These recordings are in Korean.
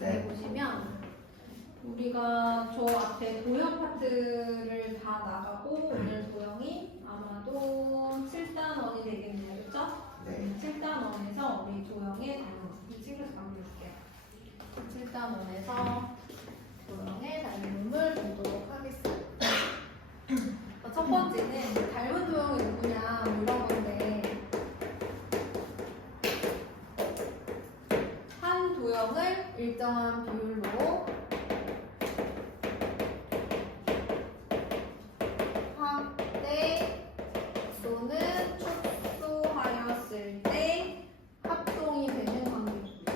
여기 보시면 우리가 저 앞에 도형 파트를 다 나가고 오늘 도형이 아마도 7단원이 되겠네요. 그렇죠? 네. 7단원에서 우리 도형의 이 친구에서 남겨줄게요. 7단원에서 도형의 닮음을 보도록 하겠습니다. 첫 번째는 닮은 도형이 누구냐 뭐 이런 건데, 한 도형을 일정한 비율로 확대 또는 축소하였을 때 합동이 되는 관계입니다.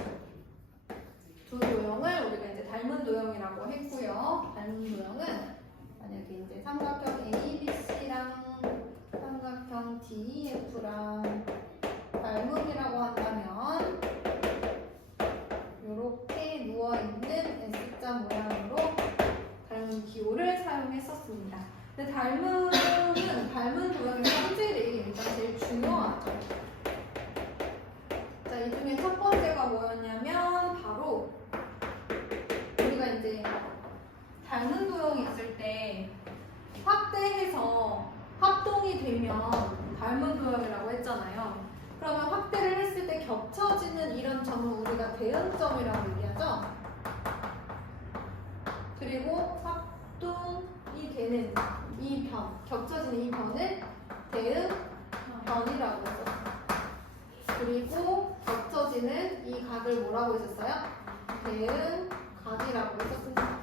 두 도형을 우리가 이제 닮은 도형이라고 했고요. 닮은 도형은 만약에 이제 삼각형 ABC랑 삼각형 DEF랑 닮음이라고 한다면 이렇게 누워있는 S자 모양으로 닮은 기호를 사용했었습니다. 근데 닮은 도형의 성질이 일단 제일 중요하죠. 자, 이 중에 첫 번째가 뭐였냐면 바로 우리가 이제 닮은 도형이 있을 때 확대해서 합동이 되면 닮은 도형이라고 했잖아요. 그러면 확대를 했을 때 겹쳐지는 이런 점을 우리가 대응점이라고 얘기하죠. 그리고 합동이 되는 이 변, 겹쳐지는 이 변을 대응변이라고 했었어요. 그리고 겹쳐지는 이 각을 뭐라고 했었어요? 대응각이라고 했었습니다.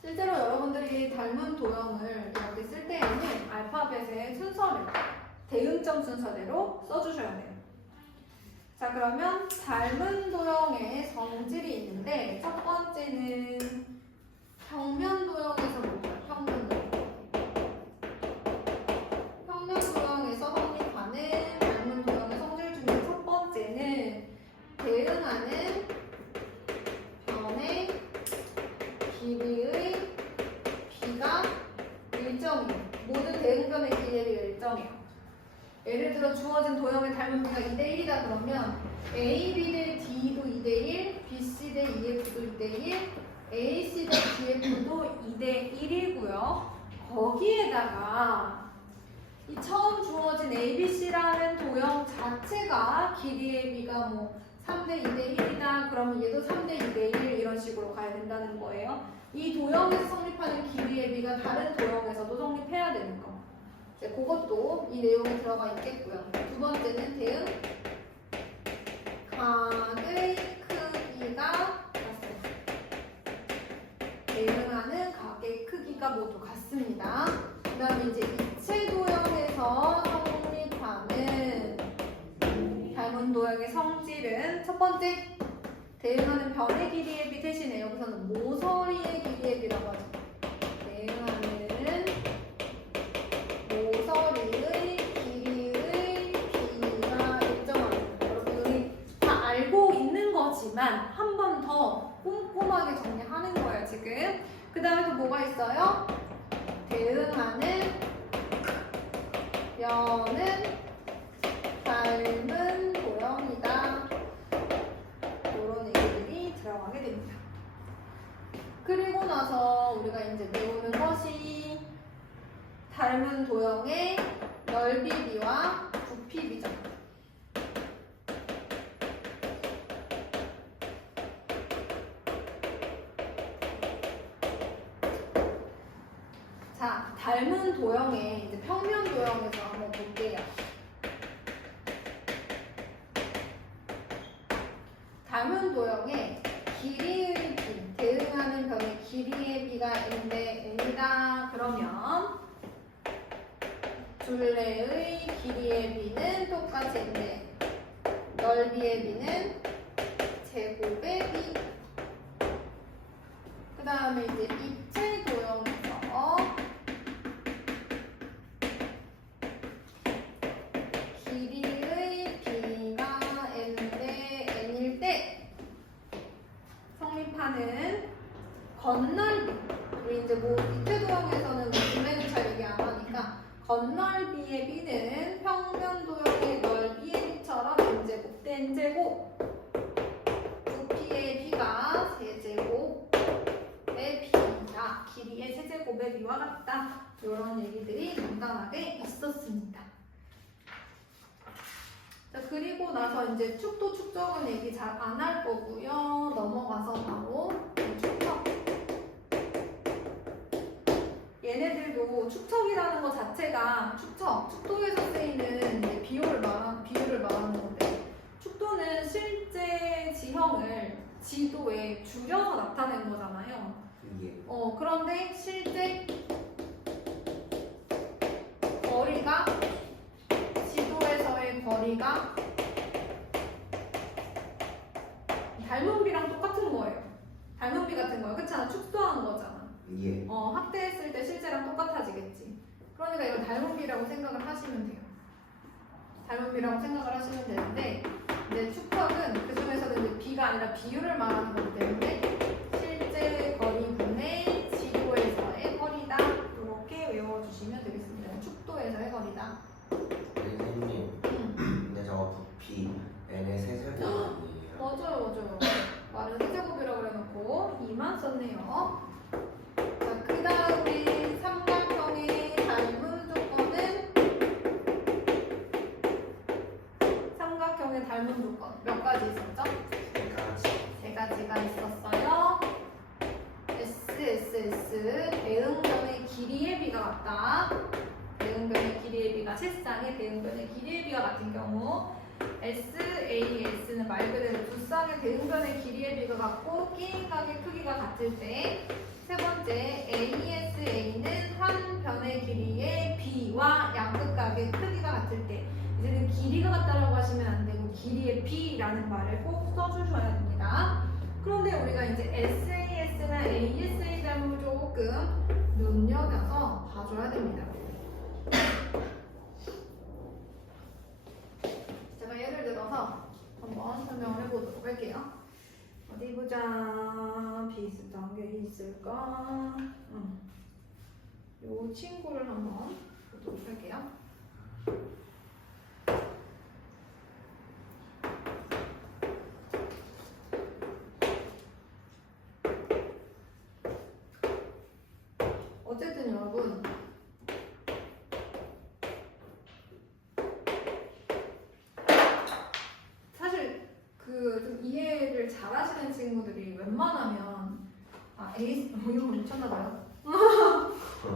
실제로 여러분들이 닮은 도형을 이렇게 쓸 때에는 알파벳의 순서를 대응점 순서대로 써주셔야 돼요. 자, 그러면 닮은 도형의 성질이 있는데 첫 번째는 평면 도형에서 볼까요? 평면 도형. 평면 도형에서 성립하는 닮은 도형의 성질 중에 첫 번째는 대응하는 변의 길이의 b가 일정이에요. 모든 대응변의 길이의 b가 일정이에요. 예를 들어 주어진 도형의 닮은 b가 2대1이다 그러면 a, b 대 d도 2대1, b, c 대 ef도 2대1, a, c 대 df도 2대1이고요. 거기에다가 이 처음 주어진 a, b, c라는 도형 자체가 길이의 b가 뭐 3대 2대 1이다 그러면 얘도 3대 2대 1 이런 식으로 가야 된다는 거예요. 이 도형에서 성립하는 길이의 b가 다른 도형에서도 성립해야 되는 거. 이제 그것도 이 내용에 들어가 있겠고요. 두 번째는 대응 각의 크기가 같습니다. 대응하는 각의 크기가 모두 같습니다. 그 다음에 이제 입체 도형에서 성립하는 닮은 도형의 성질은 첫 번째 대응하는 변의 길이의 b 대신에 여기서는 모서리의 길이의 b라고 하죠. 대응하는 모서리의 길이의 b가 일정합니다. 여러분 우리 다 알고 있는 거지만 한 번 더 꼼꼼하게 정리하는 거예요 지금. 그 다음에 또 뭐가 있어요? 대응하는 변은 닮은 도형이다. 이런 얘기들이 들어가게 됩니다. 그리고 나서 우리가 이제 배우는 것이 닮은 도형의 넓이 b와 부피 b죠. 자, 닮은 도형의 이제 평면 도형에서 한번 볼게요. 닮은 도형의 길이의 b, 대응하는 변의 길이의 b가 n인데 n이다 그러면 둘레의 길이의 b는 똑같이 n인데 넓이의 b는 제곱의 b. 그 다음에 이제 입체 도형에서 길이의 b가 n인데 n일 때 성립하는 건널비. 우리 이제 뭐 입체 도형에서는 분배는 잘 얘기 안 하니까 건널비의 b는 평면 도형의 넓이의 b처럼 n제곱 대 n제곱 부피의 b가 2분의 b와 같다. 이런 얘기들이 간단하게 있었습니다. 자, 그리고 나서 이제 축도 축적은 얘기 잘 안 할 거고요. 넘어가서 바로 축척. 얘네들도 축척이라는 것 자체가 축도에서 쓰이는 이제 비율을 말하는 건데, 축도는 실제 지형을 지도에 줄여서 나타낸 거잖아요. 예. 그런데 실제 거리가, 지도에서의 거리가 닮은 비랑 똑같은 거예요. 닮은 비 같은 거예요. 그렇잖아. 축소한 거잖아. 예. 확대했을 때 실제랑 똑같아지겠지. 그러니까 이걸 닮은 비라고 생각을 하시면 돼요. 닮은 비라고 생각을 하시면 되는데, 이제 축척은 그 중에서도 이제 비가 아니라 비율을 말하는 거기 때문에 실제 거리분의 지도에서의 거리다. 이렇게 외워주시면 되겠습니다. 축도에서의 거리다. 선생님, 근데 저거 부피 n의 세제곱 아니에요? 맞아요. 말은 세제곱이라고 그래놓고 2만 썼네요. 자, 그 다음 우리 삼각형의 닮은 조건은, 삼각형의 닮은 조건 몇 가지 있었죠? 세 가지가 있었어요. SSS, 대응변의 길이의 비가 같다. 대응변의 길이의 비가, 채쌍의 대응변의 길이의 비가 같은 경우, SAS는 말 그대로 두 쌍의 대응변의 길이의 비가 같고 끼인각의 크기가 같을 때, 세 번째 ASA는 한 변의 길이의 B와 양극각의 크기가 같을 때, 이제는 길이가 같다라고 하시면 안 되고 길이의 B라는 말을 꼭 써주셔야 됩니다. 그런데 우리가 이제 SAS나 ASA 닮음을 조금 눈여겨서 봐줘야 됩니다. 제가 예를 들어서 한번 설명을 해보도록 할게요. 어디 보자. 비슷한 게 있을까? 요 친구를 한번 보도록 할게요. 어쨌든 여러분, 사실 좀 이해를 잘하시는 친구들이 웬만하면 이거 미쳤나봐요.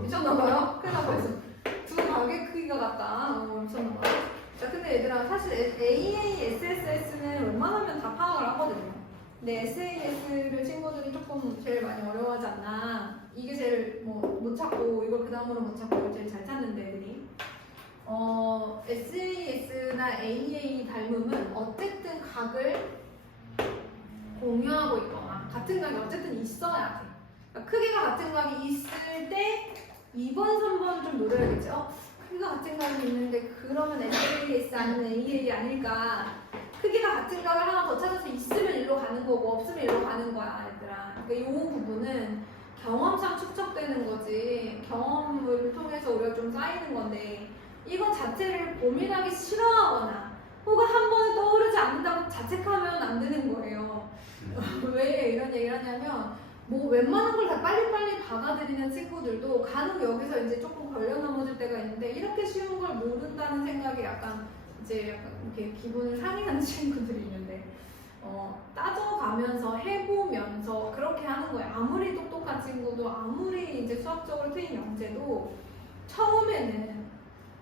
미쳤나봐요. 큰일 나봐요. 두 가게 크기가 같다. 미쳤나봐요. 자, 근데 얘들아, 사실 AASSS는 웬만하면 다 파악을 하거든요. 근데 SAS를 친구들이 조금 제일 많이 어려워하지 않나. 이게 제일 못 찾고 이걸 그 다음으로 못 찾고 이걸 제일 잘 찾는데 애들이. SAS나 AA 닮음은 어쨌든 각을 공유하고 있거나 같은 각이 어쨌든 있어야 돼. 그러니까 크기가 같은 각이 있을 때 2번, 3번 좀 노려야겠죠? 크기가 같은 각이 있는데 그러면 SAS 아니면 AA 아닐까? 크기가 같은 각을 하나 더 찾아서 있으면 일로 가는 거고 없으면 일로 가는 거야, 얘들아. 그러니까 이 부분은 경험상 축적되는 거지, 경험을 통해서 우리가 좀 쌓이는 건데, 이거 자체를 고민하기 싫어하거나 혹은 한 번에 떠오르지 않는다고 자책하면 안 되는 거예요. 왜 이런 얘기를 하냐면, 웬만한 걸 다 빨리빨리 받아들이는 친구들도 간혹 여기서 이제 조금 걸려 넘어질 때가 있는데, 이렇게 쉬운 걸 모른다는 생각이 약간 이렇게 기분을 상해하는 친구들이 있는데, 따져가면서 해보면서 그렇게 하는 거예요. 아무리 똑똑한 친구도, 아무리 이제 수학적으로 트인 영재도 처음에는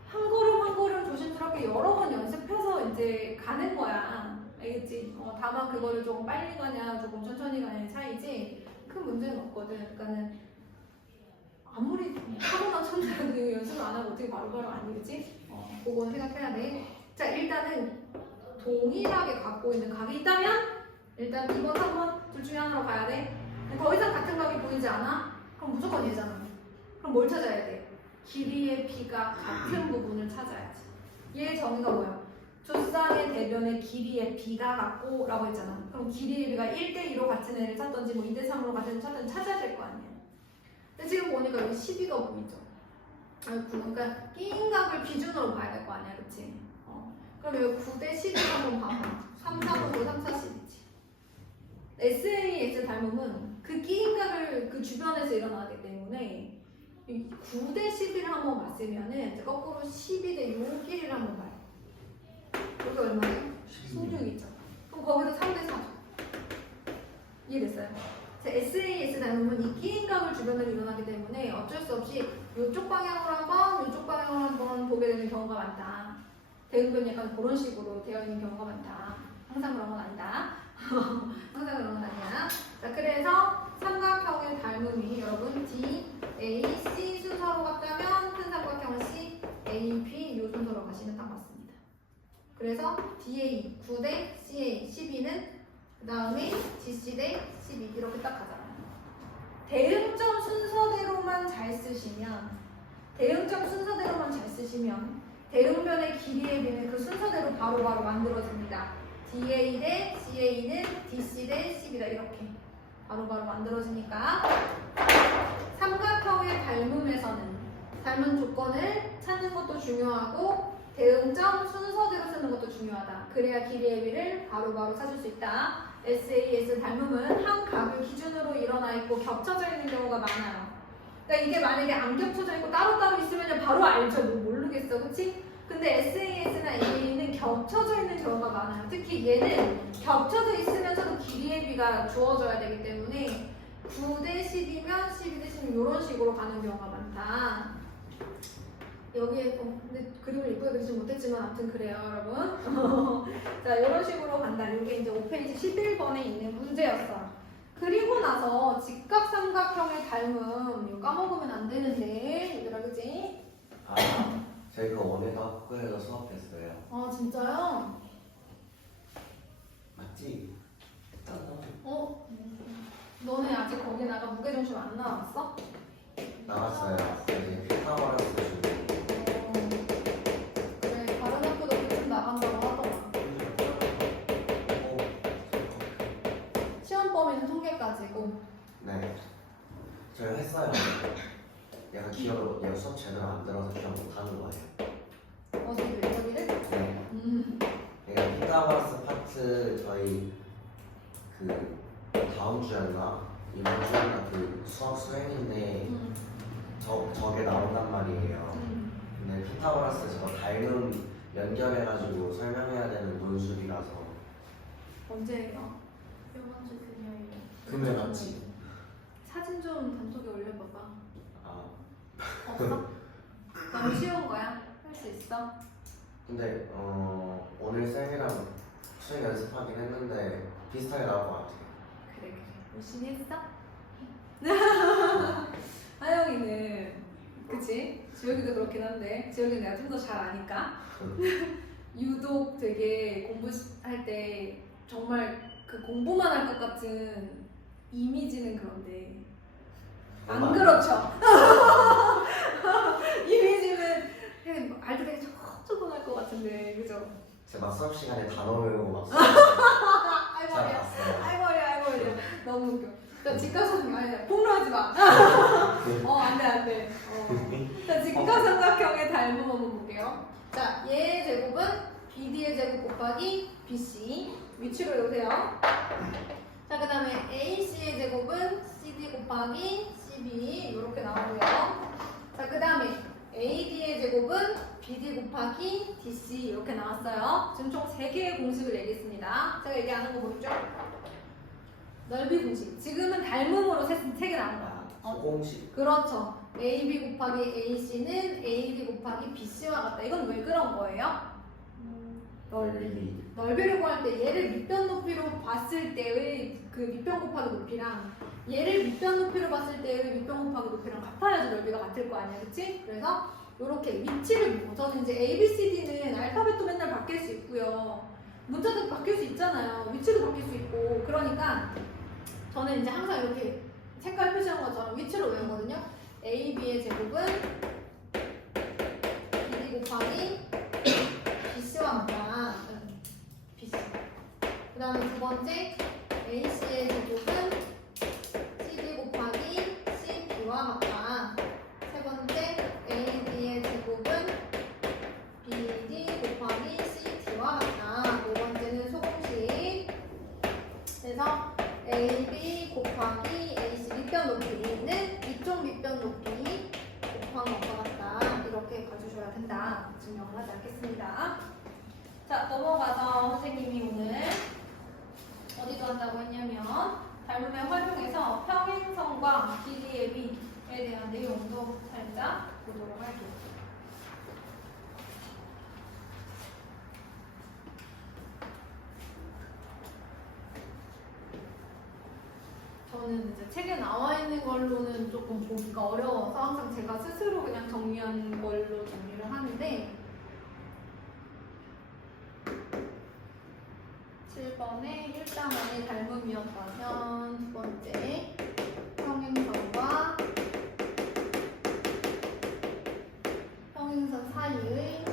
한 걸음 한 걸음 조심스럽게 여러 번 연습해서 이제 가는 거야. 알겠지? 다만 그거를 조금 빨리 가냐 조금 천천히 가냐의 차이지 큰 문제는 없거든. 그러니까는 아무리 타고난 천재라도 연습을 안 하고 어떻게 바로바로 아니겠지? 그건 생각해야 돼. 자, 일단은 동일하게 갖고 있는 각이 있다면 일단 2번, 3번 둘 중에 하나로 가야 돼. 더 이상 같은 각이 보이지 않아? 그럼 무조건 얘잖아. 그럼 뭘 찾아야 돼? 길이의 B가 같은 부분을 찾아야지. 얘의 정의가 뭐야? 두 쌍의 대변의 길이의 B가 같고 라고 했잖아. 그럼 길이의 B가 1대2로 같은 애를 찾던지 2대3으로 같은 애를 찾던지 찾아야 될 거 아니야. 근데 지금 보니까 여기 12가 보이죠? 그러니까 끼인 각을 기준으로 봐야 될 거 아니야, 그치? 그럼 여기 9대 12 한번 봐봐. 3, 4, 5, 3, 4, 10이지. SAS 닮음은 그 끼인 각을 그 주변에서 일어나기 때문에 9 대 11을 한번 봤으면은 이제 거꾸로 12 대 6길이를 한번 봐요. 여기 얼마예요? 16이죠. 그럼 거기서 3 대 4죠. 이해됐어요? 자, SAS 닮으면 이 끼인각을 주변으로 일어나기 때문에 어쩔 수 없이 이쪽 방향으로 한번, 이쪽 방향으로 한번 보게 되는 경우가 많다. 대응변이 약간 그런 식으로 되어 있는 경우가 많다. 항상 그런 건 아니다. 항상 그런 건 아니야. 자, 그래서 삼각형의 닮음이 여러분 D, A, C 순서로 갔다면 큰 삼각형은 C, A, B 이 순서로 가시면 딱 맞습니다. 그래서 DA 9 대 CA 12는 그 다음에 DC 대 12 이렇게 딱 가잖아요. 대응점 순서대로만 잘 쓰시면 대응변의 길이에 비는 그 순서대로 바로바로 만들어집니다. DA 대 CA는 DC 대 10이다 이렇게 바로바로 만들어지니까 삼각형의 닮은 조건을 찾는 것도 중요하고 대응점 순서대로 쓰는 것도 중요하다. 그래야 길이의 비를 바로바로 찾을 수 있다. SAS 닮음은 한 각을 기준으로 일어나 있고 겹쳐져 있는 경우가 많아요. 그러니까 이게 만약에 안 겹쳐져 있고 따로따로 있으면 바로 알죠. 뭐 모르겠어. 그치? 근데 SAS나 AA는 겹쳐져 있는 경우가 많아요. 특히 얘는 겹쳐져 있으면서도 길이의 비가 주어져야 되기 때문에 9 대 10이면 12 대 10 이런 식으로 가는 경우가 많다. 여기에 근데 그림을 이쁘게 그리지 못했지만 아무튼 그래요, 여러분. 자, 이런 식으로 간다. 이게 이제 5페이지 11번에 있는 문제였어요. 그리고 나서 직각삼각형의 닮음 이거 까먹으면 안 되는데 얘들아, 그치? 아, 저희 그 원에서 학교에서 수업했어요. 아, 진짜요? 맞지? 너네 아직 거기다가 무게중심 안 나왔어? 나왔어요. 이제 피타고라스 준비. 그래, 다른 학교도 좀 나간다고 하더라. 시험 범위는 통계까지고. 네. 저희 했어요. 얘가 얘가 수업 제대로 안 들어서 시험 못 하는 거예요. 어제 여기를? 네. 얘가 피타고라스 파트 저희 그 다음 주였나 이번 주였나 그 수학 수행인데 저게 나온단 말이에요. 근데 피타고라스 저거 닮음 연결해가지고 설명해야 되는 논술이라서. 언제예요? 이번 주 금요일. 금요일 맞지? 사진 좀 단톡에 올려봐봐. 아 없어? 너무 쉬운 거야? 할 수 있어? 근데 오늘 쌤이랑 수행 연습하긴 했는데 비슷하게 나올 것 같아요. 그래, 열심히 했어? 하영이는 그치? 지혁이도 그렇긴 한데 지혁이는 내가 좀 더 잘 아니까 유독 되게 공부할 때 정말 그 공부만 할 것 같은 이미지는 그런데 안 그렇죠? 이미지는 그냥 알때 되게 조금할 것 같은데 그죠? 제가 수업 시간에 단어 외우고 막 아이고 잘 머리야 봤어요. 아이고 머리야 너무 웃겨. 자, 직각삼각형 아니다. 폭로하지 마. 안돼. 자, 직각삼각형의 닮음 한번 볼게요. 자, 얘의 제곱은 BD의 제곱 곱하기 BC 위치로 외우세요. 자, 그 다음에 AC의 제곱은 CD 곱하기 CB 이렇게 나오고요. 자, 그 다음에 AD의 제곱은 BD 곱하기 DC 이렇게 나왔어요. 지금 총 3개의 공식을 얘기했습니다. 제가 얘기하는 거 보이죠? 넓이 공식. 지금은 닮음으로 3개 나온 거야. 소공식. 그렇죠. AB 곱하기 AC는 AD 곱하기 BC와 같다. 이건 왜 그런 거예요? 넓이를 구할 때 얘를 밑변 높이로 봤을 때의 그 밑변 곱하기 높이랑 얘를 밑변 높이로 봤을 때의 밑변 곱하기 높이랑 같아야지 넓이가 같을 거 아니야, 그치? 그래서 이렇게 위치를 보고 저는 이제 A, B, C, D는 알파벳도 맨날 바뀔 수 있고요. 문자도 바뀔 수 있잖아요. 위치도 바뀔 수 있고. 그러니까 저는 이제 항상 이렇게 색깔 표시한 것처럼 위치로 외우거든요. A, B의 제곱은 BD 곱하기 BC와 같다. BC. 그 다음에 두 번째 AC의 제곱은 CD 곱하기 CB와 같다. 세 번째 AD의 제곱은 BD 곱하기 CD와 같다. 네 번째는 소공식. 그래서 AB 곱하기 AC 밑변 높이는 이쪽 밑변 높이 된다. 증명을 하지 않겠습니다. 자, 넘어가서 선생님이 오늘 어디도 한다고 했냐면 닮음을 활용해서 평행선과 길이의 비에 대한 내용도 살짝 보도록 할게요. 저는 이제 책에 나와 있는 걸로는 조금 보기가 어려워서 항상 제가 스스로 그냥 정리한 걸로 정리를 하는데 7번에 1장 안에 닮음이었다면 두 번째 평행선과 평행선 사이의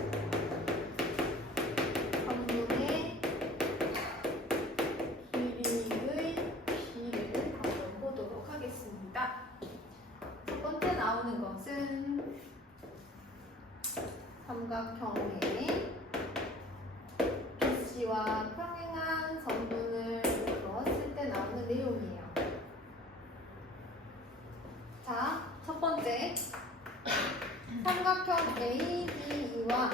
방문의 길이의 비를 한번 보도록 하겠습니다. 첫 번째 나오는 것은 삼각형의 BC와 평행한 선분을 그었을 때 나오는 내용이에요. 자, 첫 번째 삼각형 ADE와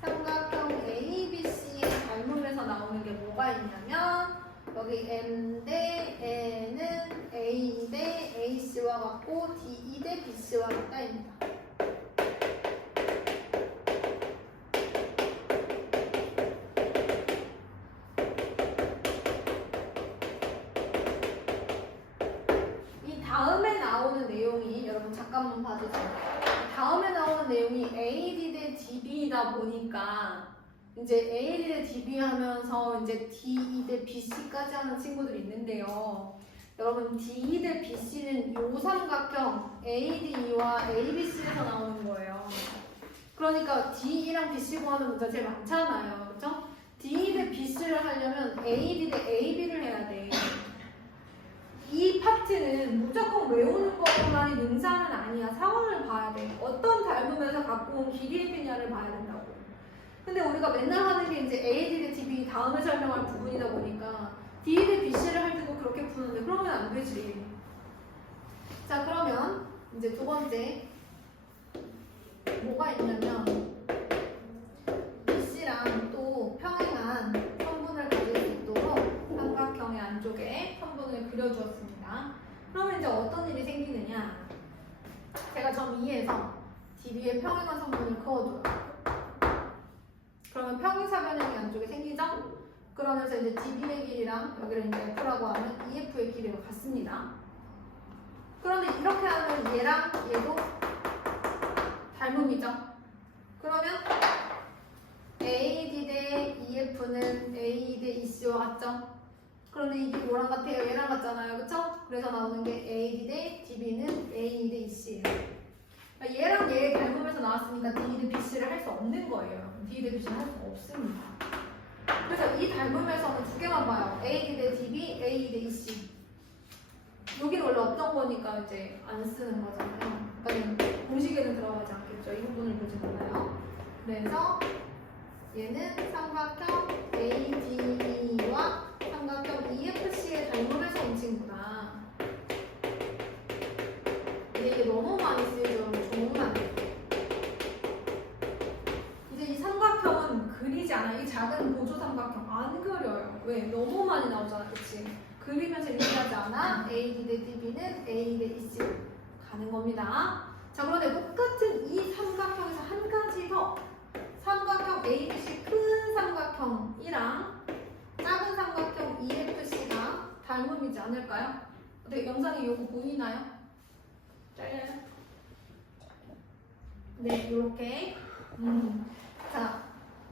삼각형 ABC의 닮음에서 나오는 게 뭐가 있냐면 여기 M 대 N은 A 대 AC와 같고 DE 대 BC와 같다입니다. 다음에 나오는 내용이 여러분 잠깐만 봐주세요. 다음에 나오는 내용이 AD 대 DB이다 보니까 이제 AD 대 DB 하면서 이제 DE 대 BC까지 하는 친구들이 있는데요. 여러분 DE 대 BC는 요 삼각형 ADE와 ABC에서 나오는 거예요. 그러니까 DE랑 BC 구하는 문제가 제일 많잖아요. 그렇죠? DE 대 BC를 하려면 AD 대 AB를 해야 돼. 이 파트는 무조건 외우는 것만이 능사는 아니야. 상황을 봐야 돼. 어떤 닮음에서 갖고 온 길이의 비냐를 봐야 된다고. 근데 우리가 맨날 하는 게 이제 AD 대 DB 다음에 설명할 부분이다 보니까 D 대 BC를 할 때도 그렇게 푸는데 그러면 안 되지. 자, 그러면 이제 두 번째 뭐가 있냐면 BC랑 또 평행한 선분을 가질 수 있도록 삼각형의 안쪽에 선분을 그려주었습니다. 그러면 이제 어떤 일이 생기느냐? 제가 점 2에서 DB의 평행한 선분을 그어줘요. 그러면 평행사변형이 안쪽에 생기죠? 그러면서 이제 DB의 길이랑 여기를 이제 F라고 하면 EF의 길이가 같습니다. 그런데 이렇게 하면 얘랑 얘도 닮음이죠? 그러면 AD 대 EF는 A 대 EC와 같죠? 그런데 이게 뭐랑 같아요? 얘랑 같잖아요. 그쵸? 그래서 나오는 게 AD 대 DB는 A 대 EC예요. 그러니까 얘랑 얘 닮음에서 나왔으니까 D 대 BC를 할 수 없는 거예요. D 대 BC를 할 수 없습니다. 그래서 이 닮음에서는 두 개만 봐요. AD 대 DB, A 대 EC. 여기는 원래 없던 거니까 이제 안 쓰는 거잖아요. 그러니까 공식에는 들어가지 않겠죠. 이 부분을 보지 않아요. 그래서 얘는 삼각형 ADE와 삼각형 EFC의 닮음에서 온 친구다. 근데 이게 너무 많이 쓰이죠. 좋으면 안 돼. 이제 이 삼각형은 그리지 않아. 이 작은 보조 삼각형 안 그려요. 왜? 너무 많이 나오잖아. 그치? 그리면서 얘기하지 않아. AD 대 DB는 A 대 EC 가는 겁니다. 자, 그런데 똑같은 이 삼각형에서 한 가지 더 삼각형 ABC 큰 삼각형이랑 작은 삼각형 EFC가 닮음이지 않을까요? 어떻게 영상에 요거 보이나요? 잘려요? 네, 요렇게. 자,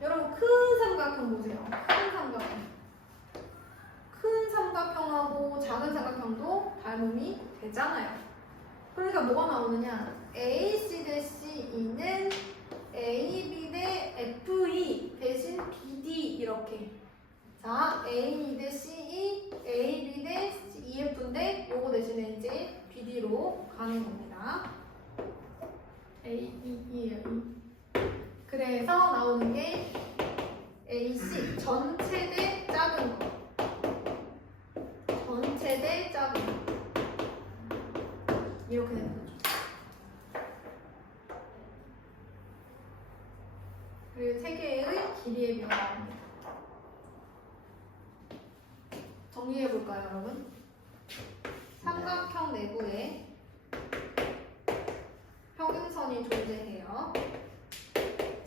여러분 큰 삼각형 보세요. 큰 삼각형. 큰 삼각형하고 작은 삼각형도 닮음이 되잖아요. 그러니까 뭐가 나오느냐? AC 대 CE는 AB 대 FE 대신 BD 이렇게. 자, A 대 CE, AB 대 EF인데 요거 대신에 이제 BD로 가는 겁니다. AE예요. 그래서 나오는 게 AC 전체 대 작은 거. 전체 대 작은 거. 이렇게 되는 거죠. 길이의 비가 나옵니다. 정리해 볼까요, 여러분? 삼각형 내부에 평행선이 존재해요.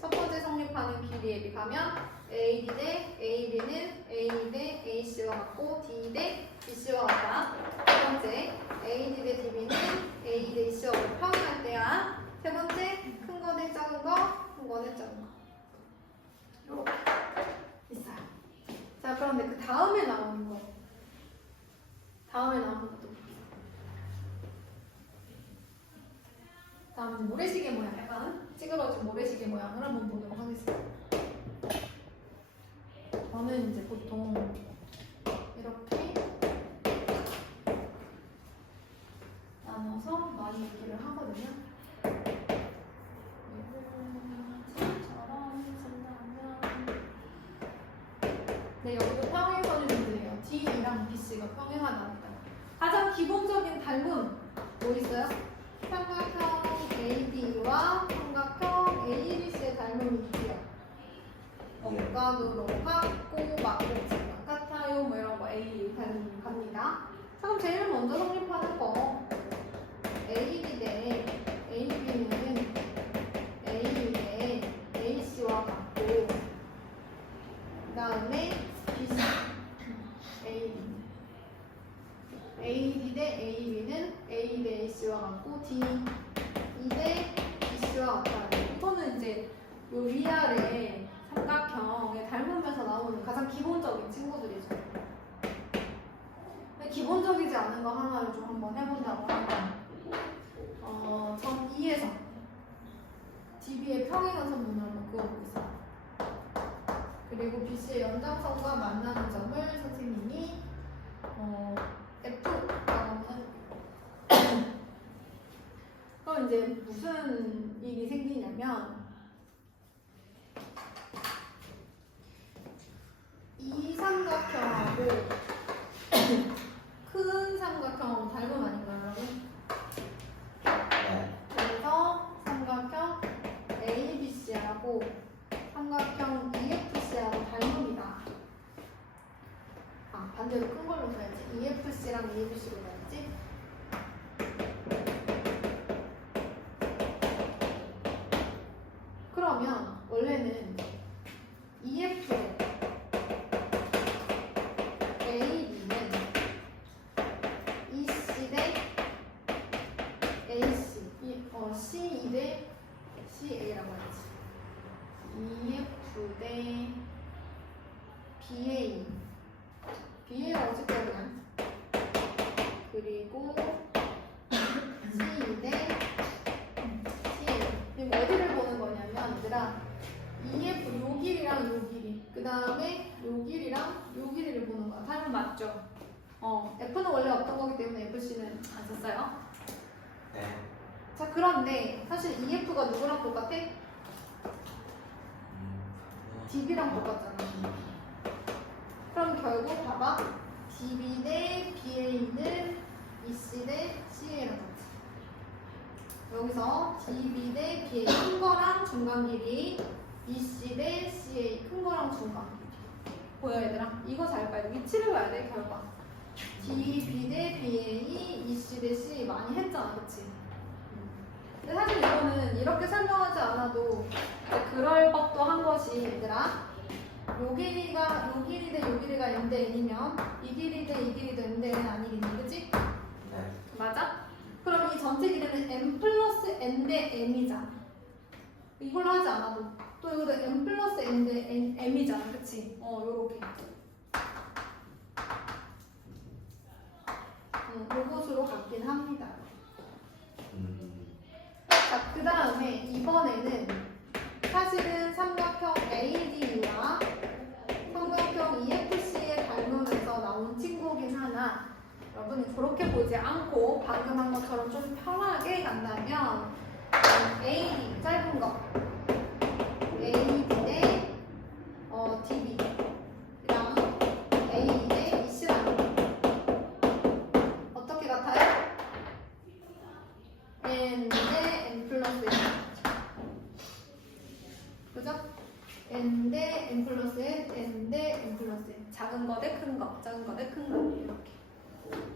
첫 번째 성립하는 길이의 비 가면 AD 대 AB는 A 대 AC와 같고 D 대 BC와 같다. 두 번째 AD 대 DB는 A 대 EC와 평행할 때야. 세 번째 큰 거 대 작은 거, 큰 거 대 작은 거. 이렇게 있어요. 자, 그런데 그 다음에 나오는 거. 다음에 나오는 것도 볼게요. 다음은 모래시계 모양, 약간 찌그러진 모래시계 모양을 한번 보도록 하겠습니다. 저는 이제 보통 이렇게 나눠서 많이 얘기를 하거든요. 이처럼 쓴다면 네, 여기도 평행선이 존재해요. D랑 BC가 평행하다니까. 가장 기본적인 닮음 뭐 있어요? 삼각형 AB와 삼각형 ABC의 닮음이 있고요. 억각으로 같고 막고지가 같아요. 뭐 이런 거 A 닮음 갑니다. 자, 그럼 제일 먼저 성립하는 거 AD 대 AB는 A 대 AC와 같고 그 다음에 BC AD 대 AB는 A 대 AC와 같고 D 대 BC와 같다. 이거는 이제 요 위아래 삼각형에 닮으면서 나오는 가장 기본적인 친구들이죠. 근데 기본적이지 않은 거 하나를 좀 한번 해본다고 하면 점 2에서 DB의 평행한 선분을 한번 그어보겠습니다. 그리고 BC의 연장선과 만나는 점을 선생님이 F라고 해볼게요. 그럼 이제 무슨 일이 생기냐면 이 삼각형하고 큰 삼각형 닮음 아닌가요, 여러분? 네. 그래서 삼각형 ABC하고 삼각형 EFC하고 닮음이다. 아, 반대로 큰 걸로 써야지. EFC랑 ABC로 써야지. 그러면 원래는 EF의 AB는 EC 대 AC, CE 대 CA라고 하지. EF 대 BA. BA가 어떻게 되나요? 그리고 CE 대 CA. 지금 어디를 보는 거냐면, 얘들아, EF 요 길이랑 요 길이, 그 다음에 요 길이랑 요 길이를 보는 거야. 닮은 맞죠? F는 원래 없던 거기 때문에 FC는 안 썼어요. 네. 자, 그런데 사실 EF가 누구랑 똑같아? DB랑 똑같잖아. 그럼 결국 봐봐. DB 대 BA는 EC 대 CA랑 같아. 여기서 DB 대 BA 큰 거랑 중간 길이, EC 대 CA 큰 거랑 중간 길이. 보여, 얘들아? 이거 잘 봐야 돼. 위치를 봐야 돼, 결과. DB 대 BA, EC 대 CA 많이 했잖아, 그치? 근데 사실 이거는 이렇게 설명하지 않아도 그럴 법도 한 것이, 얘들아, 요 길이가 요 길이 대 요 길이가 n 대 n이면 이 길이 대 이 길이도 n 대 n은 아니겠니, 그치? 네. 맞아? 그럼 이 전체 길이는 n 플러스 n 대 m이잖아. 이걸로 하지 않아도 또 이것도 n 플러스 n 대 m이잖아, 그치? 요렇게. 요것으로 같긴 합니다. 자, 그 다음에 이번에는 사실은 삼각형 AD와 삼각형 EFC에 닮으면서 나온 친구긴 하나, 여러분이 그렇게 보지 않고 방금 한 것처럼 좀 편하게 간다면 AD 짧은 거 AD 대 DB랑 AD 대 EC라는 거 어떻게 같아요? N 대 N 플러스 1 그죠? N 대 거 대 큰 거, 작은 거 대 큰 거 이렇게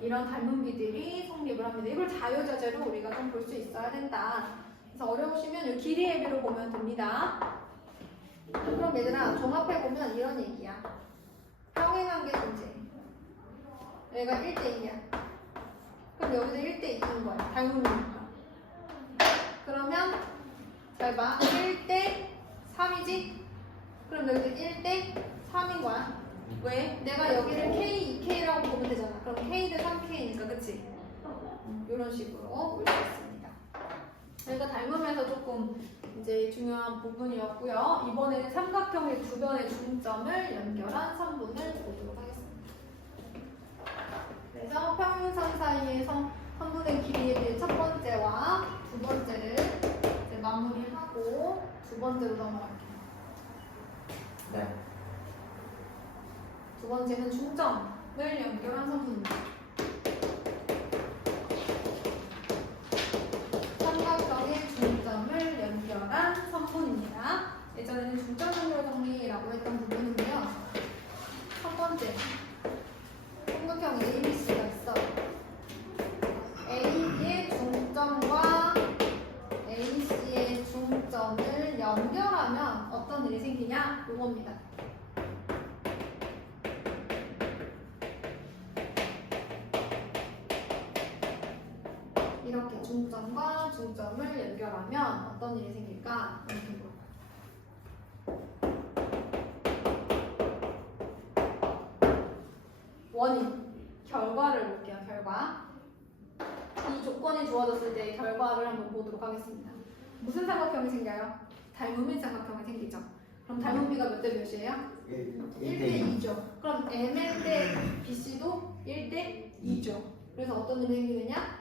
이런 닮은비들이 성립을 합니다. 이걸 자유자재로 우리가 좀 볼 수 있어야 된다. 그래서 어려우시면 이 길이의 비로 보면 됩니다. 그럼 얘들아 종합해 보면 이런 얘기야. 평행한 게 문제. 얘가 1대2야. 그럼 여기도 1대2인 거야. 닮은비니까. 그러면 잘 봐. 1대3이지? 그럼 여기도 1대3인 거야. 왜? 내가 여기를 K, 2K라고 보면 되잖아. 그럼 K 대 3K니까 그치? 이런 식으로 올 수 있습니다. 저희가 닮으면서 조금 이제 중요한 부분이었고요. 이번에는 삼각형의 주변의 중점을 연결한 선분을 보도록 하겠습니다. 그래서 평행선 사이에서 선분의 길이에 대해 첫 번째와 두 번째를 이제 마무리하고 두 번째로 넘어갈게요. 네. 두 번째는 중점을 연결한 선분입니다. 삼각형의 중점을 연결한 선분입니다. 예전에는 중점 연결 정리라고 했던 부분인데요. 첫 번째, 삼각형 ABC가 있어. A의 중점과 AC의 중점을 연결하면 어떤 일이 생기냐? 이겁니다. 이렇게 중점과 중점을 연결하면 어떤 일이 생길까? 원인, 결과를 볼게요. 결과. 이 조건이 주어졌을 때 결과를 한번 보도록 하겠습니다. 무슨 삼각형이 생겨요? 닮은비 삼각형이 생기죠. 그럼 닮은비가 몇 대 몇이에요? 1대 2죠. 그럼 MN 대 BC도 1대 2죠. 그래서 어떤 일이 생기느냐?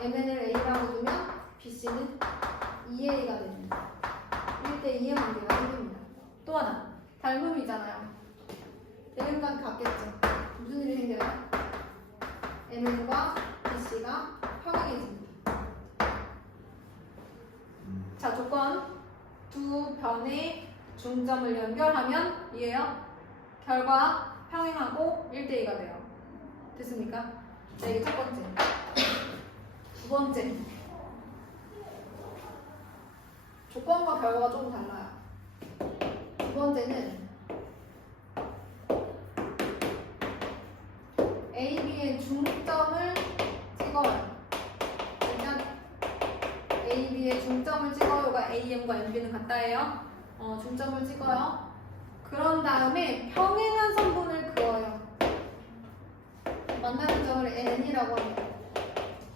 MN을 A라고 두면 BC는 2A가 됩니다. 1대 2의 관계가 생깁니다. 또 하나, 닮음이잖아요. 대응관 같겠죠. 무슨 일이 생겨요? MN과 BC가 평행해집니다. 자, 조건 두 변의 중점을 연결하면 이에요. 결과 평행하고 1대 2가 돼요. 됐습니까? 자, 이게 첫 번째. 두 번째, 조건과 결과가 조금 달라요. 두 번째는 A, B의 중점을 찍어요. 일단 A, B의 중점을 찍어요가 AM과 MB는 같다예요. 중점을 찍어요. 그런 다음에 평행한 선분을 그어요. 만나는 점을 N이라고 합니다.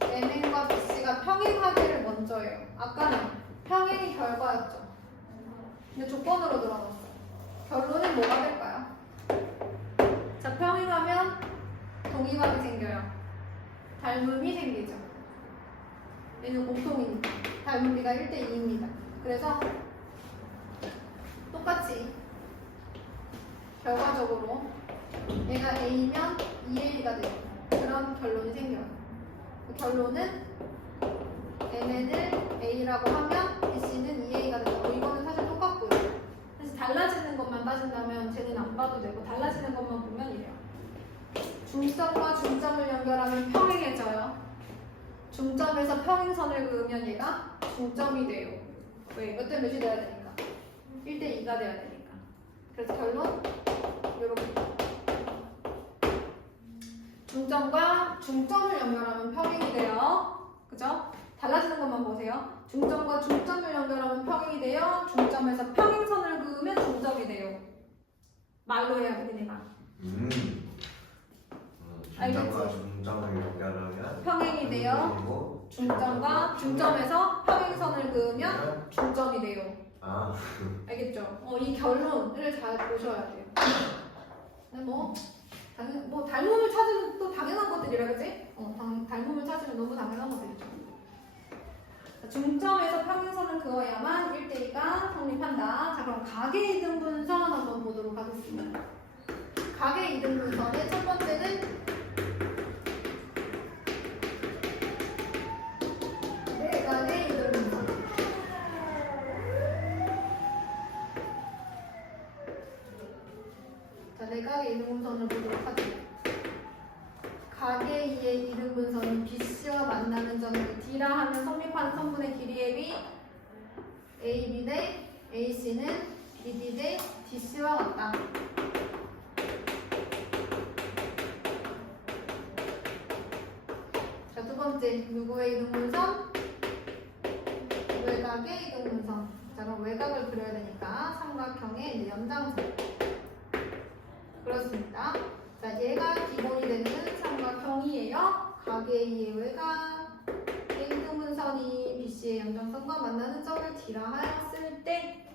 MN과 BC가 평행하기를 먼저 해요. 아까는 평행이 결과였죠. 근데 조건으로 들어갔어요. 결론은 뭐가 될까요? 자, 평행하면 동의관이 생겨요. 닮음이 생기죠. 얘는 공통이니까. 닮음비가 1대 2입니다. 그래서 똑같이 결과적으로 얘가 A면 2A가 돼요. 그런 결론이 생겨요. 결론은 MN을 A라고 하면 BC는 2A가 된다. 이거는 사실 똑같고요. 그래서 달라지는 것만 따진다면 쟤는 안 봐도 되고 달라지는 것만 보면 이래요. 중점과 중점을 연결하면 평행해져요. 중점에서 평행선을 그으면 얘가 중점이 돼요. 왜? 몇 대 몇이 돼야 되니까? 1대 2가 돼야 되니까. 그래서 결론 이렇게. 중점과 중점을 연결하면 평행이 돼요. 그죠? 달라지는 것만 보세요. 중점과 중점을 연결하면 평행이 돼요. 중점에서 평행선을 그으면 중점이 돼요. 말로 해야 돼, 내가. 중점과 중점을 연결하면 평행이 돼요. 그리고 중점과 중점에서 평행선을 그으면 중점이 돼요. 아, 알겠죠? 이 결론을 잘 보셔야 돼요. 근데 뭐 닮음을 찾으면 또 당연한 것들이라 그지? 닮음을 찾으면 너무 당연한 것들이죠. 중점에서 평행선을 그어야만 1대 2가 성립한다. 자, 그럼 각의 이등분선 한번 보도록 하겠습니다. 각의 이등분선의 첫 번째는 내각의 이등분선. D라 하면 성립하는 성분의 길이의 비 AB 대 AC는 BD 대 DC와 같다. 자, 두 번째, 누구의 이등분선? 외곽의 이등분선. 자, 그럼 외곽을 그려야 되니까 삼각형의 이제 연장선. 그렇습니다. 자, 얘가 기본이 되는 삼각형이에요. 각의 A의 외곽, 이등분선이 BC의 연장선과 만나는 점을 D라 하였을 때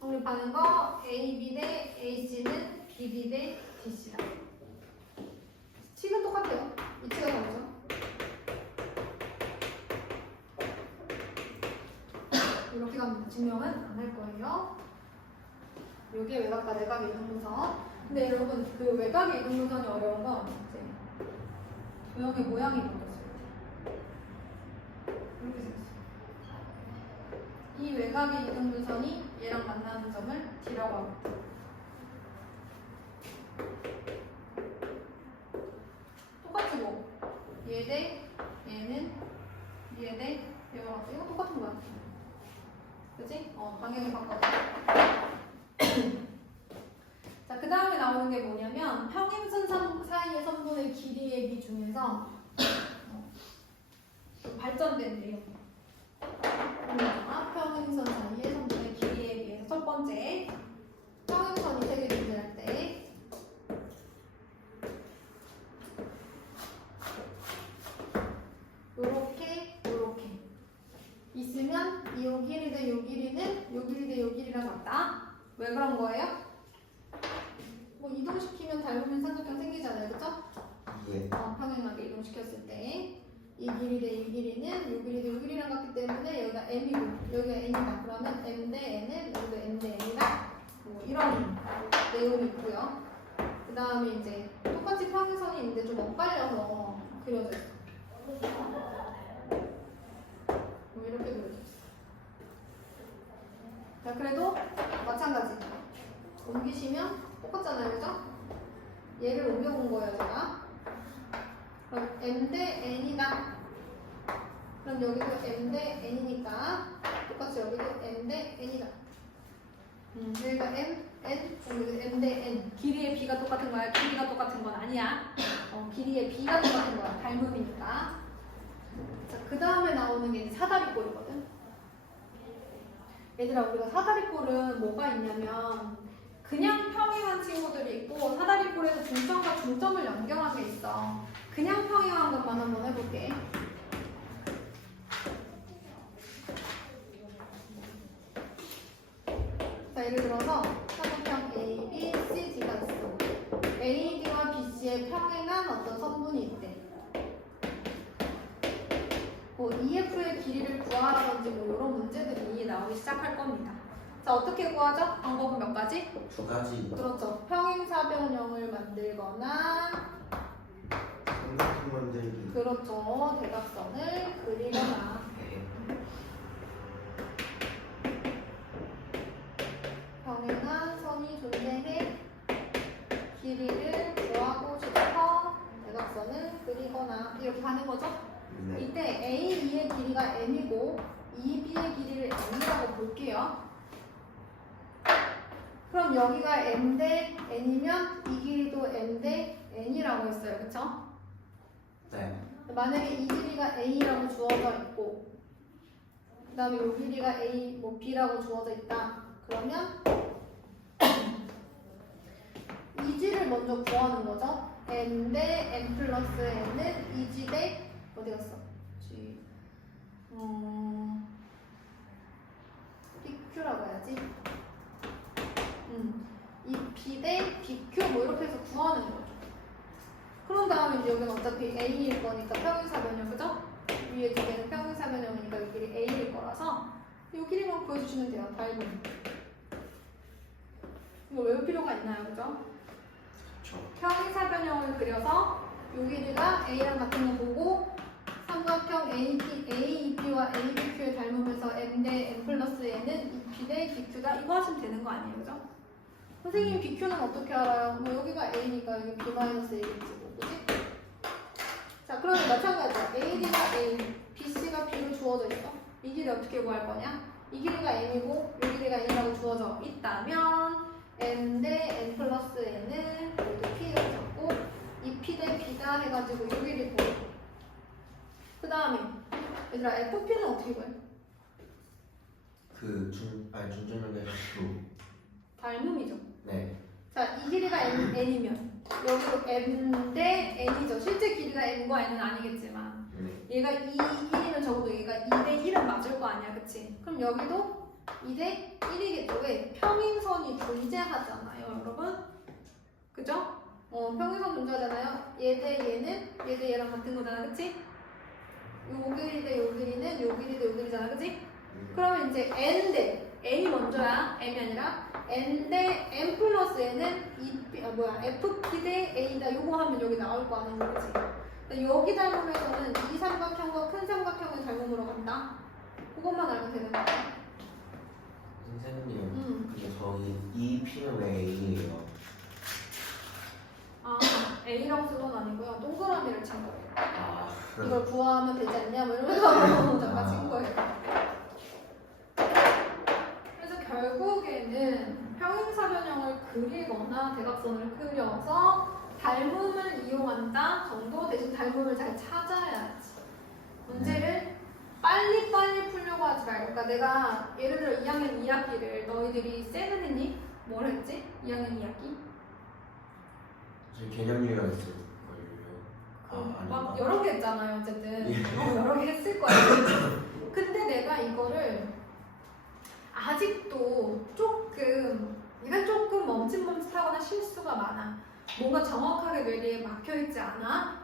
성립하는 거 AB 대 AC는 BD 대 DC다. 식은 똑같아요. 위치가 다르죠. 이렇게 가면 증명은 안 할 거예요. 여기에 외곽과 내각의 이등분선. 근데 여러분 그 외곽의 이등분선이 어려운 건 이제 도형의 모양이 바뀌었어요. 이렇게 생겼어요. 이 외곽의 이등분선이 얘랑 만나는 점을 D라고 합니다. 똑같이 뭐 얘 대 얘는 얘 대 얘가 같아. 이거 똑같은 거야. 그치? 방향이 바꿔. 자, 그 다음에 나오는 게 뭐냐면 평행선 사이의 선분의 길이의 비 중에서 좀 발전된 내용. 평행선 사이의 선분의 길이에 비해서 첫 번째, 평행선이 세 개 존재할 때 요렇게 있으면 이 요 길이 대 요 길이는 요 길이 대 요 길이랑 같다. 왜 그런 거예요? 뭐 이동시키면 닮으면 삼각형 생기잖아요, 그쵸? 예. 평행하게 이동시켰을 때 이 길이 대 이 길이는 요 길이 대 요 길이랑 같기 때문에 여기가 m이고 여기가 n이다. 그러면 m 대 n은 여기도 m 대 n이다. 뭐 이런 내용이 있고요. 그 다음에 이제 똑같이 평행선이 있는데 좀 엇갈려서 그려져 있어요. 뭐 이렇게 그려져 있어요. 자, 그래도 마찬가지. 옮기시면 똑같잖아요, 그죠? 얘를 옮겨본 거예요, 제가. 그럼 m 대 n이다. 그럼 여기도 m 대 n이니까 똑같이 여기도 m 대 n이다. 여기가 m, n, 여기도 m 대 n. 길이의 b가 똑같은 거야? 길이가 똑같은 건 아니야. 길이의 b가 똑같은 거야. 닮음이니까. 자, 그 다음에 나오는 게 사다리꼴이거든. 얘들아, 우리가 사다리꼴은 뭐가 있냐면 그냥 평행한 친구들이 있고 사다리꼴에서 중점과 중점을 연결한 게 있어. 그냥 평행한 것만 한번 해볼게. 자, 예를 들어서 삼각형 A, B, C, D가 있어. A, B와 B, C의 평행한 어떤 선분이 있대. 뭐 EF의 길이를 구하라든지 뭐 이런 문제들이 나오기 시작할 겁니다. 자, 어떻게 구하죠? 방법은 몇 가지? 두 가지. 그렇죠. 평행사변형을 만들거나, 삼각형 만들기. 그렇죠. 대각선을 그리거나. 평행한 선이 존재해 길이를 구하고 싶어 대각선을 그리거나 이렇게 하는 거죠. 네. 이때 A2의 길이가 m이고 2B의 길이를 n이라고 볼게요. 그럼 여기가 m 대 n이면 이 길이도 m 대 n이라고 했어요. 그쵸? 네. 만약에 이 길이가 a라고 주어져 있고 그 다음에 이 길이가 a, 뭐 b라고 주어져 있다. 그러면 이 g를 먼저 구하는 거죠. m 대 n 플러스 n은 이 g 대 어디 갔어? g pq라고 해야지. 이 b 대 bq 뭐 이렇게 해서 구하는 거죠. 그런 다음에 이제 여기는 어차피 a일 거니까 평행사변형, 그죠? 위에 두 개는 평행사변형이니까 이 길이 a일 거라서 이 길이만 구해주시면 돼요. 닮은. 이거 외울 필요가 있나요, 그죠? 그렇죠. 평행사변형을 그려서 이 길이가 a랑 같은 거 보고 삼각형 AEP와 ABQ에 닮으면서 m 대 n 플러스 n은 EP 대 BQ다. 이거 하시면 되는 거 아니에요, 그죠? 선생님 BQ는 어떻게 알아요? 뭐 여기가 A니까 여기 B 마이너스 A겠지, 뭐, 그지? 자, 그러면 마찬가지야. AD가 A, BC가 B로 이 길이 어떻게 구할 거냐? 이 길이가 n이고 이 길이가 n이라고 주어져 있다면 n 대 n 플러스 n은 여기도 p를 잡고 이 p 대 b다 해가지고 이 길이 구해. 그 다음에 얘들아 fp는 어떻게 구해? 중점연결식으로. 닮음이죠. 네. 자, 이 길이가 n이면 여기도 n 대 n이죠. 실제 길이가 n과 n은 아니겠지만 네. 얘가 1이면 적어도 얘가 2대 1은 맞을 거 아니야, 그치? 그럼 여기도 2대 1이겠죠. 왜? 평행선이 존재하잖아요, 여러분. 그죠? 평행선 존재하잖아요. 얘 대 얘는 얘 대 얘랑 같은 거잖아, 그치? 요 길이 대 요 길이는 요 길이 대 요 길이잖아, 그치? 그러면 이제 n 대 n이 먼저야, m이 아니라 n 대 n 플러스 n은 fp 대 a다. 요거 하면 여기 나올 거 아니야, 그치? 여기 닮음에서는 이 삼각형과 큰 삼각형의 닮음으로 간다. 그것만 알면 되는 거야. 선생님, 근데 저희 이 P는 왜 A예요? 아, A라고 쓴 건 아니고요. 동그라미를 친 거예요. 아, 이걸 구하면 되지 않냐? 뭐 이러면서 잠깐 친 거예요. 그래서 결국에는 평행사변형을 그리거나 대각선을 그려서 닮음을 이용한다 정도 대신 닮음을 잘 찾아야지. 문제를 빨리빨리 풀려고 하지 말고. 그러니까 내가 예를 들어 2학년 2학기를 너희들이 쌤을 했니? 뭘 했지? 2학년 2학기? 저희 개념 유형 있을 걸요. 막 여러 개 했잖아요, 어쨌든. 여러 개 했을 거예요. 근데 내가 이거를 아직도 네가 조금 멈칫멈칫하거나 실수가 많아. 뭔가 정확하게 뇌리에 막혀있지 않아?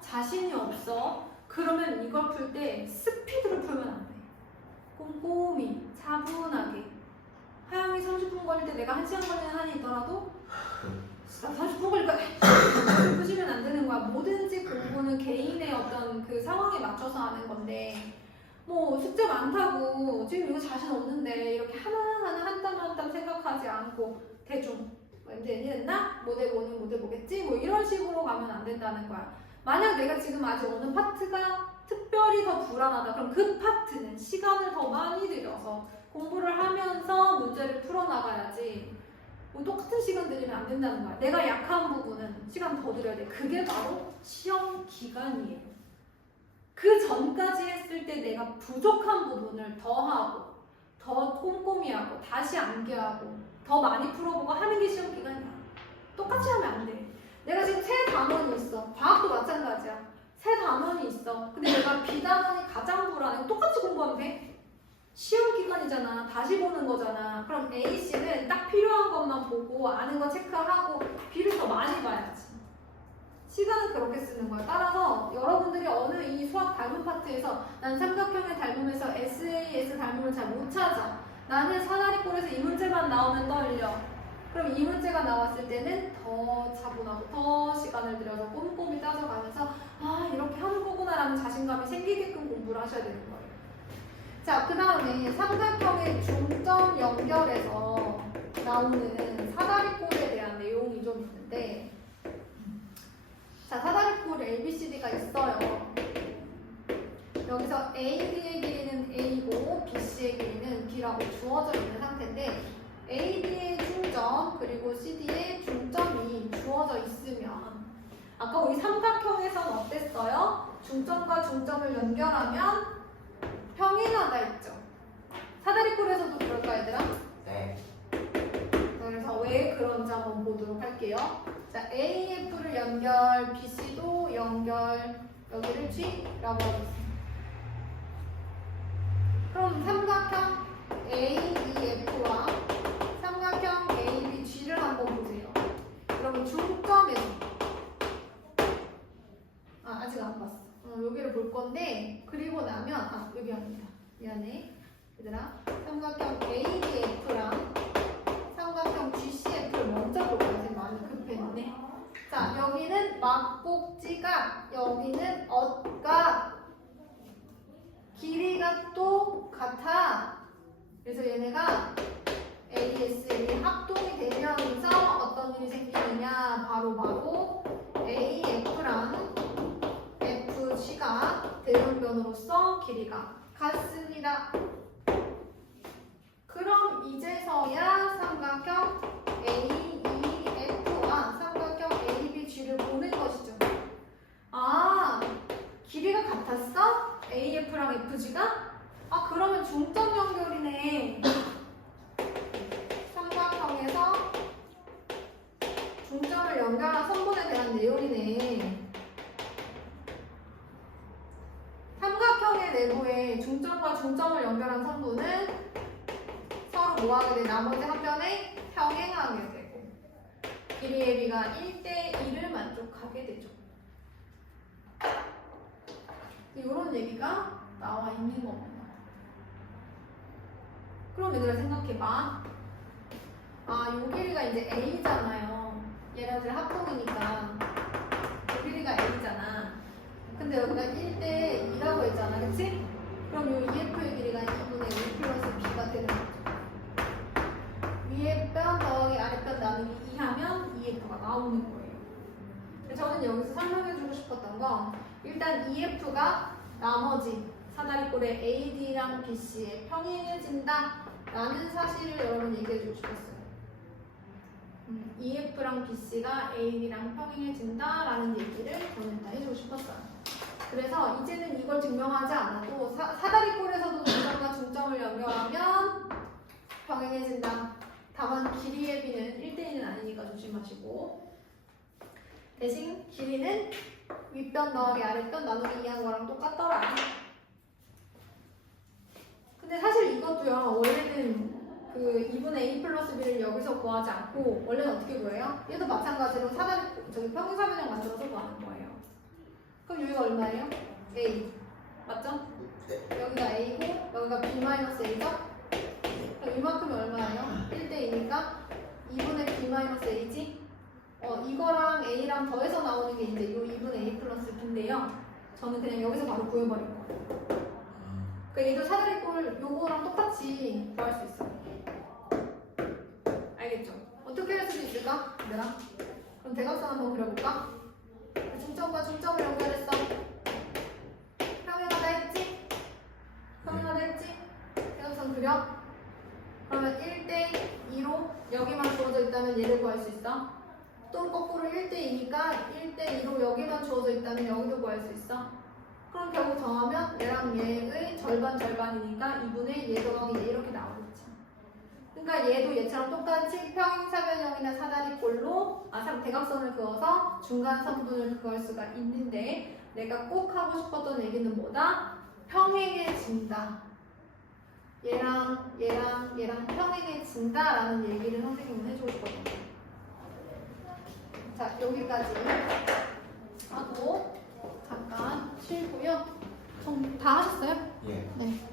자신이 없어. 그러면 이걸 풀 때 스피드로 풀면 안 돼. 꼼꼼히, 차분하게. 하영이 30분 걸릴 때 내가 1시간 걸리는 한이 있더라도 30분 걸릴까? 푸시면 안 되는 거야. 뭐든지 공부는 개인의 어떤 그 상황에 맞춰서 하는 건데 뭐 숙제 많다고 지금 이거 자신 없는데 이렇게 하나하나 한 땀 한 땀 생각하지 않고 대충 이제 했나? 모델 보는 모델 보겠지? 뭐 이런 식으로 가면 안 된다는 거야. 만약 내가 지금 아직 어느 파트가 특별히 더 불안하다. 그럼 그 파트는 시간을 더 많이 들여서 공부를 하면서 문제를 풀어나가야지. 뭐 똑같은 시간 들이면 안 된다는 거야. 내가 약한 부분은 시간 더 들여야 돼. 그게 바로 시험 기간이에요. 그 전까지 했을 때 내가 부족한 부분을 더 하고 더 꼼꼼히 하고 다시 암기하고 더 많이 풀어보고 하는 게 시험 기간이야. 똑같이 하면 안 돼. 내가 지금 세 단원이 있어. 과학도 마찬가지야. 세 단원이 있어. 근데 내가 비단원이 가장 불안해. 똑같이 공부하면 돼. 시험 기간이잖아. 다시 보는 거잖아. 그럼 A씨는 딱 필요한 것만 보고 아는 거 체크하고 B를 더 많이 봐야지. 시간은 그렇게 쓰는 거야. 따라서 여러분들이 어느 이 수학 닮음 파트에서 난 삼각형의 닮음에서 SAS 닮음을 잘 못 찾아. 나는 사다리꼴에서 이 문제만 나오면 떨려. 그럼 이 문제가 나왔을 때는 더 차분하고 더 시간을 들여서 꼼꼼히 따져가면서 아 이렇게 하는 거구나 라는 자신감이 생기게끔 공부를 하셔야 되는 거예요. 자, 그 다음에 삼각형의 중점 연결에서 나오는 사다리꼴에 대한 내용이 좀 있는데 자, 사다리꼴 ABCD가 있어요. 여기서 AB의 길이는 A고 BC의 길이는 B라고 주어져 있는 상태인데 AB의 중점 그리고 CD의 중점이 주어져 있으면 아까 우리 삼각형에서는 어땠어요? 중점과 중점을 연결하면 평행하다 했죠. 사다리꼴에서도 그럴까 얘들아? 네. 그래서 왜 그런지 한번 보도록 할게요. 자, AF를 연결, BC도 연결, 여기를 G라고 하겠습니다. 그럼 삼각형 AEF와 삼각형 ABG를 한번 보세요. 그러면 중점에서 아직 안 봤어. 여기를 볼 건데 그리고 나면 여기 아닙니다. 미안해. 얘들아, 삼각형 ABF랑 삼각형 GCF를 먼저 볼 거야. 많이 급했네. 자, 여기는 막복지각, 여기는 엇각. 길이가 똑같아. 그래서 얘네가 ASL이 합동이 되면서 어떤 일이 생기느냐 바로 AF랑 FG가 대응변으로서 길이가 같습니다. 그럼 이제서야 삼각형 AEF와 삼각형 ABG를 보는 것이죠. 아, 길이가 같았어? AF랑 FG가? 아, 그러면 중점 연결이네. 삼각형에서 중점을 연결한 선분에 대한 내용이네. 삼각형의 내부에 중점과 중점을 연결한 선분은 서로 뭐하게 돼? 나머지 한 변에 평행하게 되고 길이의 비가 1대1을 만족하게 되죠. 이런 얘기가 나와 있는 겁니다. 그럼 얘들아 생각해봐. 아, 요 길이가 이제 A잖아요. 얘네들 합동이니까 요 길이가 A잖아. 근데 여기가 1대2라고 했잖아, 그치? 그럼 요 EF의 길이가 2분의 1 플러스 B가 되는 거죠. 위에 뼈 더하기 아래 뼈 나누기 2 하면 EF가 나오는 거예요. 저는 여기서 설명해주고 싶었던 건 일단 EF가 나머지 사다리꼴의 AD랑 BC에 평행해진다 라는 사실을 여러분 얘기해주고 싶었어요. EF랑 BC가 AD랑 평행해진다 라는 얘기를 저는 다 해주고 싶었어요. 그래서 이제는 이걸 증명하지 않아도 사다리꼴에서도 중점과 중점을 연결하면 평행해진다. 다만 길이의 비는 1대1은 아니니까 조심하시고 대신 길이는 윗변 더하기 아랫변 나누기 2한 거랑 똑같더라. 근데 사실 이것도요, 원래는 그 2분의 A 플러스 B를 여기서 구하지 않고 원래는 어떻게 구해요? 얘도 마찬가지로 평행사변형 만들어서 구하는 거예요. 그럼 여기가 얼마예요? A 맞죠? 여기가 A고 여기가 B-A죠? 그럼 이만큼이 얼마예요? 1대2니까 2분의 B-A지? 이거랑 A랑 더해서 나오는 게 이제 이 2분의 A 플러스 B인데요. 저는 그냥 여기서 바로 구해버린 거예요. 그러니까 얘도 사다리꼴 요거랑 똑같이 구할 수 있어요. 알겠죠? 어떻게 할 수도 있을까? 얘들아? 그럼 대각선 한번 그려볼까? 중점과 중점을 연결했어. 평행하다 했지? 평행하다 했지? 대각선 그려. 그러면 1대2로 여기만 주어져 있다면 얘를 구할 수 있어. 또 거꾸로 1대2니까 1대2로 여기만 주어져 있다면 여기도 구할 수 있어. 그럼 결국 더하면 얘랑 얘의 절반이니까 2분의 얘 더하기 얘 이렇게 나오겠지. 그러니까 얘도 얘처럼 똑같이 평행사변형이나 사다리꼴로 대각선을 그어서 중간 선분을 그을 수가 있는데 내가 꼭 하고 싶었던 얘기는 뭐다? 평행해진다. 얘랑 평행해진다라는 얘기를 선생님은 해주고 싶거든요. 자, 여기까지 하고 잠깐 쉬고요. 다 하셨어요? 예. 네.